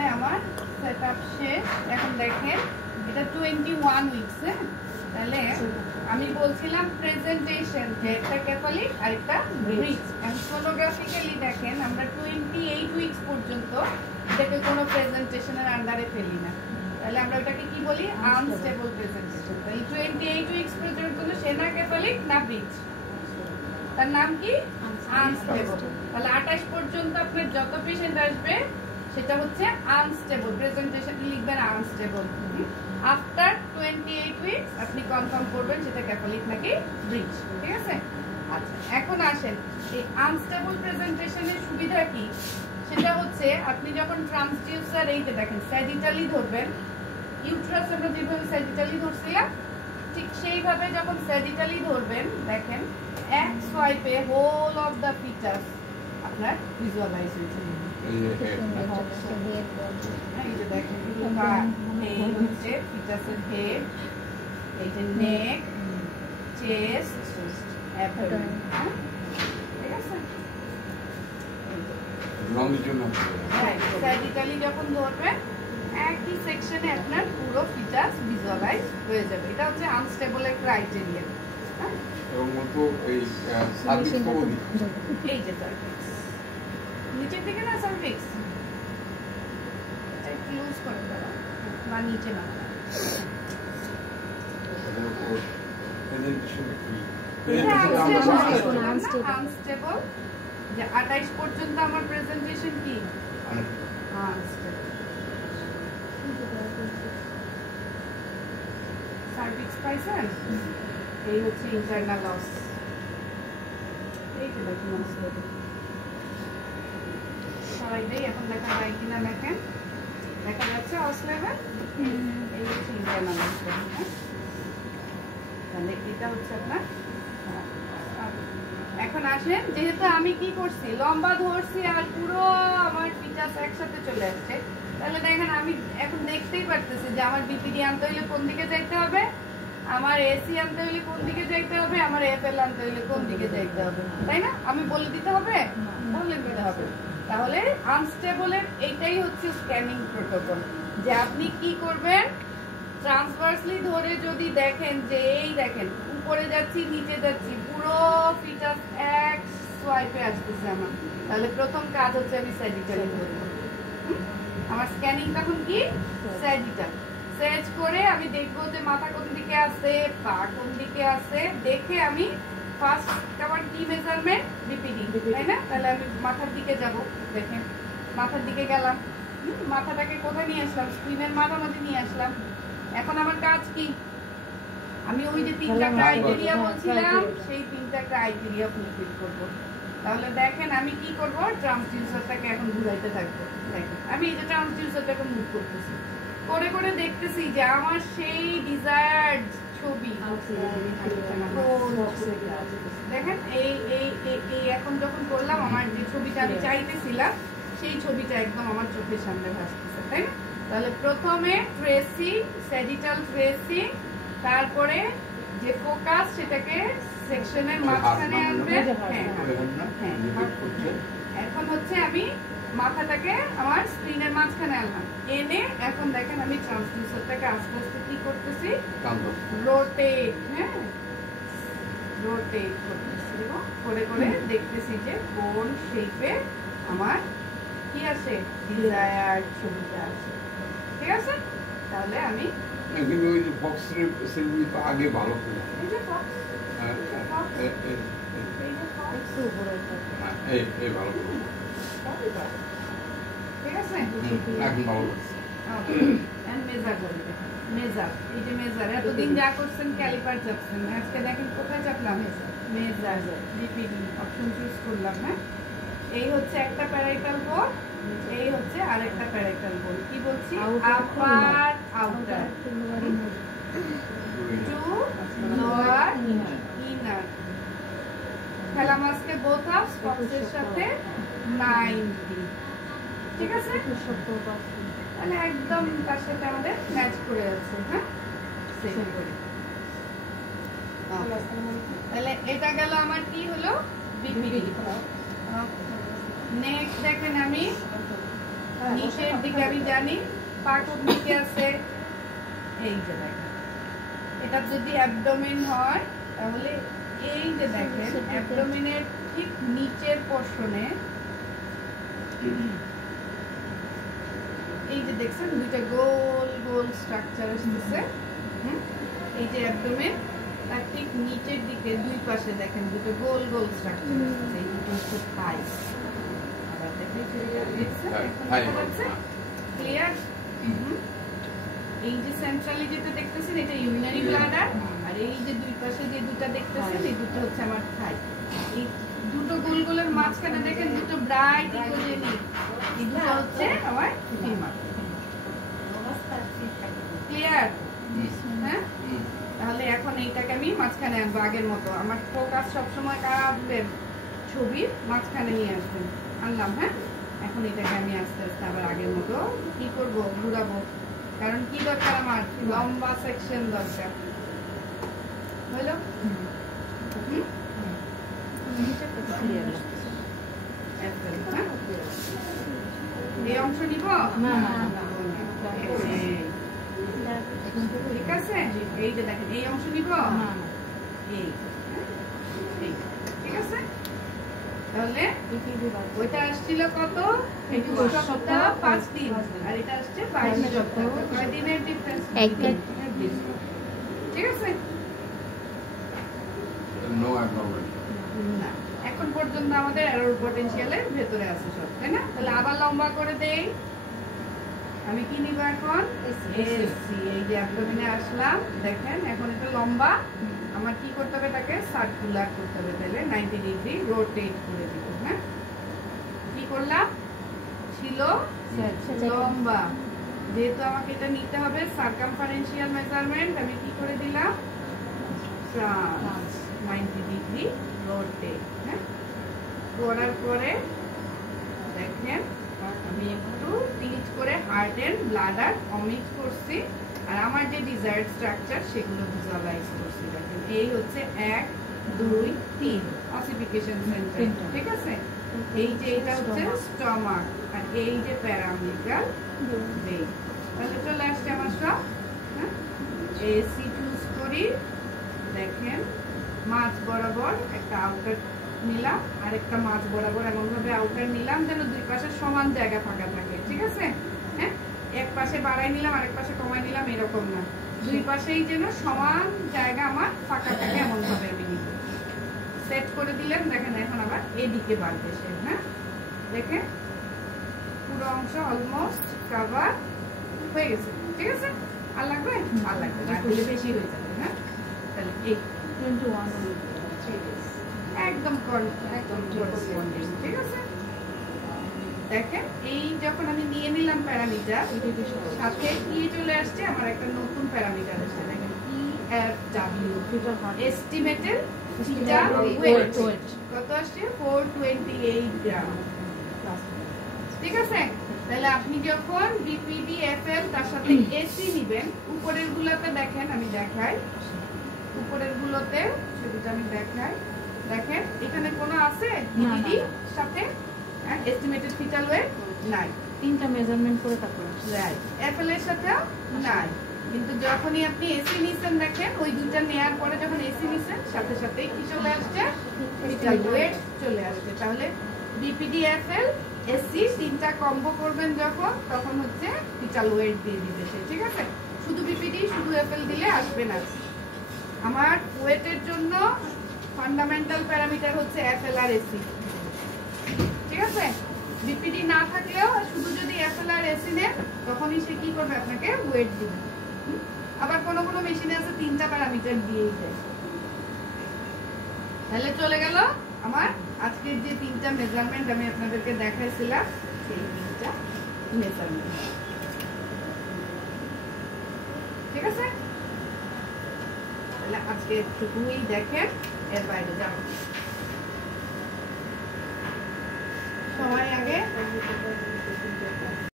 তাহলে আমার সেটআপ শেষ। এখন দেখেন এটা 21 উইকস। হ্যাঁ, তাহলে আমি বলছিলাম প্রেজেন্টেশন যে একটা ক্যাথলিক আর একটা ব্রিজ। এন্ড সোনোগ্রাফিক্যালি দেখেন আমরা 28 উইকস পর্যন্ত এটাকে কোনো প্রেজেন্টেশনের আন্ডারে ফেলি না। তাহলে আমরা এটাকে কি বলি? Unstable presentation. তাহলে 28 উইকস পর্যন্ত সে না ক্যাথলিক না ব্রিজ, তার নাম কি? আনস্টেবল। তাহলে 28 পর্যন্ত আপনার যত পেশেন্ট আসবে সেটা হচ্ছে আনস্টেবল, প্রেজেন্টেশন লিখবেন আনস্টেবল। আফটার 28 উইকস আপনি কনফার্ম করবেন সেটা ক্যাথলিক নাকি ব্রিজ। ঠিক আছে? আচ্ছা, এখন আসেন এই আনস্টেবল প্রেজেন্টেশনের সুবিধা কি? সেটা হচ্ছে আপনি যখন ট্রান্সডিউসার এই যে দেখেন স্যাজিটালি ধরবেন, ইউট্রাস আমরা যেভাবে স্যাজিটালি ধরছিলাম ঠিক সেইভাবে যখন স্যাজিটালি ধরবেন দেখেন এক সোয়াইপে হোল অফ দ্য ফিচার্স আপনার ভিজুয়ালাইজ হয়েছে। এই যে দেখেন এই হচ্ছে ফিচার্সের হেড, এই যে নেক, চেস্ট, অ্যাবডোমেন। ঠিক আছে? স্যাজিটালি যখন ধরবেন একই সেকশনে আপনার পুরো ফিচার্স ভিজুয়ালাইজ হয়ে যাবে। এটা হচ্ছে আনস্টেবলের ক্রাইটেরিয়া। এবং মতো এই সার্ভিক্স কোন এই যে সার্ভিক্স নিচের দিকে না, সার্ভিক্স এটা ক্লোজ করে দাও বা নিচে না আনস্টেবল। যে 28 পর্যন্ত আমার প্রেজেন্টেশন কি আনস্টেবল। সার্ভিক্স পাইছেন? এই হচ্ছে ইন্টারনাল লস। এই যে দেখুন আনস্টেবল সবাই দেই। এখন দেখা যায় কিনা দেখেন, দেখা যাচ্ছে অস লেভেল। এই হচ্ছে ইন্টারনাল লস। তাহলে এটা হচ্ছে আপনার। এখন আসেন, যেহেতু আমি কি করছি লম্বা ধরছি আর পুরো আমার ফিচার্স একসাথে চলে আসছে, তাহলে দেখেন আমি এখন দেখতেই পারতেছি যে আমার বিপিডি আনতে হইলে কোন দিকে যাইতে হবে, আমার এসি আনতে হইলে কোন দিকে যাইতে হবে, আমার এফএল আনতে হইলে কোন দিকে যাইতে হবে, তাই না? আমি বলে দিতে হবে? বলে দিতে হবে। তাহলে আনস্টেবলের এইটাই হচ্ছে স্ক্যানিং প্রোটোকল, যে আপনি কি করবেন ট্রান্সভার্সলি ধরে যদি দেখেন যে এই দেখেন উপরে যাচ্ছি নিচে যাচ্ছি পুরো ফিচার্স এক সোয়াইপে আসতেছে আমার, তাহলে প্রথম কাজ হচ্ছে আমি স্যাজিটালি ধরবো। আমার স্ক্যানিং তখন কি স্যাজিটাল সেজ করে আমি দেখবো যে মাথা কোন দিকে আছে, পা কোন দিকে আছে, দেখে আমি ফার্স্ট আমার কি মেজারমেন্ট বিপিডি, তাই না? তাহলে আমি মাথার দিকে যাব, দেখেন মাথার দিকে গেলাম, মাথাটাকে কোথায় নিয়ে আসলাম? স্ক্রিনের মাঝামাঝি নিয়ে আসলাম। এখন আমার কাজ কি? আমি ওই যে তিনটা ক্রাইটেরিয়া বলছিলাম সেই তিনটা ক্রাইটেরিয়া ফুলফিল করব। তাহলে দেখেন আমি কি করব, ট্রান্সডিউসারটাকে এখন ঘুরাইতে থাকবো। দেখেন আমি এই যে ট্রান্সডিউসারটাকে মুভ করতেছি, করে করে দেখতেছি যে আমার সেই ডিজায়ার্ড ছবি দেখেন এই এই এই এখন যখন করলাম আমার যে ছবিটা আমি চাইতেছিলাম সেই ছবিটা একদম আমার চোখের সামনে ভাসতেছে, তাই না? তাহলে প্রথমে ট্রেসিং, স্যাজিটাল ট্রেসিং, তারপরে যে ফোকাস সেটাকে সেকশনের মাঝখানে আনবে। এখন হচ্ছে আমি মাথাটাকে আমার স্ক্রিনের মাঝখানে আনলাম, এনে এখন দেখেন আমি ট্রান্সডিউসারটাকে আস্তে আস্তে কি করতেছি, রোটেট। হ্যাঁ, রোটেট করতেছি, করে করে দেখতেছি যে কোন শেপে আমার কি আছে, ডিজায়ার ছবিটা আছে। ঠিক আছে? তাহলে আমি কিন্তু ওই যে ফক্স সেলফি তো আগে ভালো ছিল। এই যে ফক্স এই ভালো ছিল। ঠিক আছে? এখন ভালো। এন্ড মেজার করবে, মেজার। এই যে মেজার এতদিন যা করছেন ক্যালিপার চাপছেন, আজকে দেখেন কোথায় চাপলাম, মেজার বিপিডি অপশন চুজ করলাম। হ্যাঁ, এই হচ্ছে একটা প্যারাইটাল বোন, এই হচ্ছে আরেকটা প্যারাইটাল বোন। কি বলছি? Upper outer to lower inner. থ্যালামাসকে বোথ হাফস ফক্সের সাথে 90। ঠিক আছে? তাহলে একদম তার সাথে আমাদের ম্যাচ করে আছে। হ্যাঁ, সেভ করি। তাহলে এটা গেল আমার কি হলো, বিপিডি। নেক্সট দেখেন আমি নিচের দিকে আমি জানি পা কোন দিকে আছে, এই যে দেখেন এটা যদি অ্যাবডোমেন হয় তাহলে এই যে দেখেন অ্যাবডোমেনের ঠিক নিচের পোরশনে এই যে দেখছেন দুইটা গোল গোল স্ট্রাকচার আসছে। এই যে অ্যাবডোমেন তার ঠিক নিচের দিকে দুই পাশে দেখেন দুটো গোল গোল স্ট্রাকচার আসছে। এই দুটো হচ্ছে থাই। আবার দেখেন ক্লিয়ার? এই যে সেন্ট্রালি যেটা দেখতেছেন এটা ইউরিনারি ব্লাডার, আর এই যে দুই পাশে যে দুটো দেখতেছেন এই দুটো হচ্ছে আমার থাই। এই দুটো গোল গোলের মাঝখানে দেখেন দুটো ব্রাইট ইকোজেনিক, এই দুটো হচ্ছে আমার ফিমার। ক্লিয়ার? হ্যাঁ, তাহলে এখন এইটাকে আমি মাঝখানে আনবো আগের মতো। আমার ফোকাস সবসময় কারা আসবেন, ছবির মাঝখানে নিয়ে আসবেন। আনলাম। হ্যাঁ, এখন এটাকে আমি আস্তে আস্তে আবার আগের মতো কি করব, ঘুরাবো। কারণ কি দরকার, আমার লম্বা সেকশন দরকার। হলো? এই অংশ নিব না? ঠিক আছে, এই যে দেখেন এই অংশ নিব এই, ঠিক আছে। তাহলে ওইটা আসছিল কত, 21 সপ্তাহ 5 দিন, আর এটা আসছে 22 সপ্তাহ। কয় দিনের ডিফারেন্স? একদিন। ঠিক আছে। নো অ্যাবনর্মাল না, এখন পর্যন্ত আমাদের এরর পটেনশিয়ালের ভেতরে আছে সব, তাই না? তাহলে আবার লম্বা করে দেই। আমি কি নিব এখন? এসি। এই যে অ্যাবডোমেনে আসলাম, দেখেন এখন এটা লম্বা। আমার কি করতে হবে, এটাকে সার্কুলার করতে হবে। তাহলে 90 ডিগ্রি রোটেট করে দিব। হ্যাঁ, কি করলাম, ছিল লম্বা, যেহেতু আমাকে এটা নিতে হবে সার্কামফারেন্সিয়াল মেজারমেন্ট, আমি কি করে দিলাম 90 ডিগ্রি রোটেট। হ্যাঁ, করার পরে দেখেন আমি একটু টিচ করে হার্ট এন্ড ব্লাডার অমিট করছি, আর আমার যে ডিজায়ার্ড স্ট্রাকচার সেগুলো ভিজুয়ালাইজ করছি। দেখেন এই হচ্ছে 1 2 3 অসিফিকেশন সেন্টার। ঠিক আছে, এই যে এটা হচ্ছে স্টমাক, আর এই যে প্যারামিটাল ভেইন। তাহলে চলে আসছে আমার সব। হ্যাঁ, এসি চুজ করি। দেখেন মাছ বরাবর একটা আউটার নিলাম, আর একটা মাছ বরাবর এমন ভাবে আউটার নিলাম যেন দুই পাশে সমান জায়গা ফাঁকা থাকে। ঠিক আছে, হ্যাঁ, এক পাশে বাড়াই নিলাম আরেক পাশে কমাই নিলাম, এরকম না, দুই পাশেই যেন সমান জায়গা আমার ফাঁকা থাকে এমন ভাবে আমি নিব। সেট করে দিলেন। দেখেন এখন আবার এদিকে বাড়বে সে। হ্যাঁ, দেখেন পুরো অংশ অলমোস্ট কভার হয়ে গেছে। ঠিক আছে, আর লাগবে? আর লাগবে না, দিলে বেশি হয়ে যাবে। হ্যাঁ, তাহলে এই 21 একদম করেসপন্ডিং। ঠিক আছে, দেখেন এই যখন আমি নিয়ে নিলাম প্যারামিটার, সাথে কি চলে আসছে, আমার একটা নতুন প্যারামিটার আসছে। দেখেন EFW, এস্টিমেটেড থিটা ওয়েট। কত আসছে? 428 গ্রাম। ঠিক আছে, তাহলে আপনি যখন বিপিডি এফএল তার সাথে এসি নিবেন, উপরের গুলোতে দেখেন, আমি দেখাই উপরের গুলোতে, সেটা আমি দেখাই। দেখেন এখানে কোনো আছে বিপিডি সাথে এস্টিমেটেড থিটা ওয়েট নাই, তিনটা মেজারমেন্ট করে তারপর রাইট। এফএল এর সাথে নাই, কিন্তু যখনই আপনি এসি নিছেন, দেখেন ওই দুইটা নেয়ার পরে যখন এসি নিছেন সাথে সাথেই কি চলে আসছে, থিটা ওয়েট চলে আসছে। তাহলে বিপিডি এফএল এসি তিনটা কম্বো করবেন যখন, তখন হচ্ছে থিটা ওয়েট দিয়ে দিবে সে। ঠিক আছে, শুধু বিপিডি শুধু এফএল দিলে আসবে না। আমার ওয়েটের জন্য ফান্ডামেন্টাল প্যারামিটার হচ্ছে এফএল আর এসি। ঠিক আছে, বিপিডি না থাকলেও শুধু যদি এফএল আর এসি নেন তখনই সে কি করবে, আপনাকে ওয়েট দিবে। আবার কোনো কোনো মেশিনে আছে তিনটা প্যারামিটার দিয়েই যায়। তাহলে চলে গেল আমার আজকের যে তিনটা মেজারমেন্ট আমি আপনাদেরকে দেখাইছিলাম, সেই তিনটা মেজারমেন্ট। ঠিক আছে, তাহলে আজকে একটুকুই দেখেন, এর বাইরে যাব সবাই আগে।